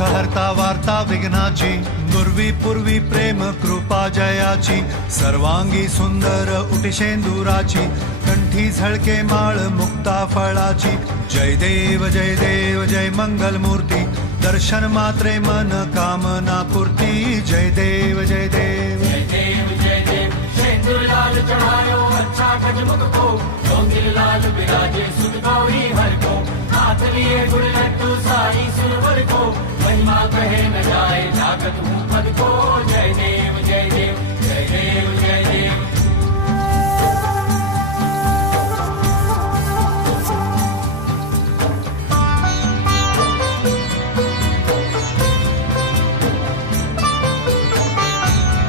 दुःखहर्ता वार्ता विघ्नाची, नुरवी पूर्वी प्रेम कृपा जयाची, सर्वांगी सुंदर उटिशेंदुराची, कंठी झळके माळ मुक्ता फळाची, जय देव जय मंगल मूर्ती, दर्शन मात्रे मन कामना पूर्ती, जय देव जय देव शेंदूर लाल चढ़ायो अच्छा गजमुख को, डोंगिल लाल बिराजे सुध गौरी हर को, हाथ लिए गुड़ लड्डू साई सुरवर को, महिमा कहे न जाए जागत हूँ पद को, जय देव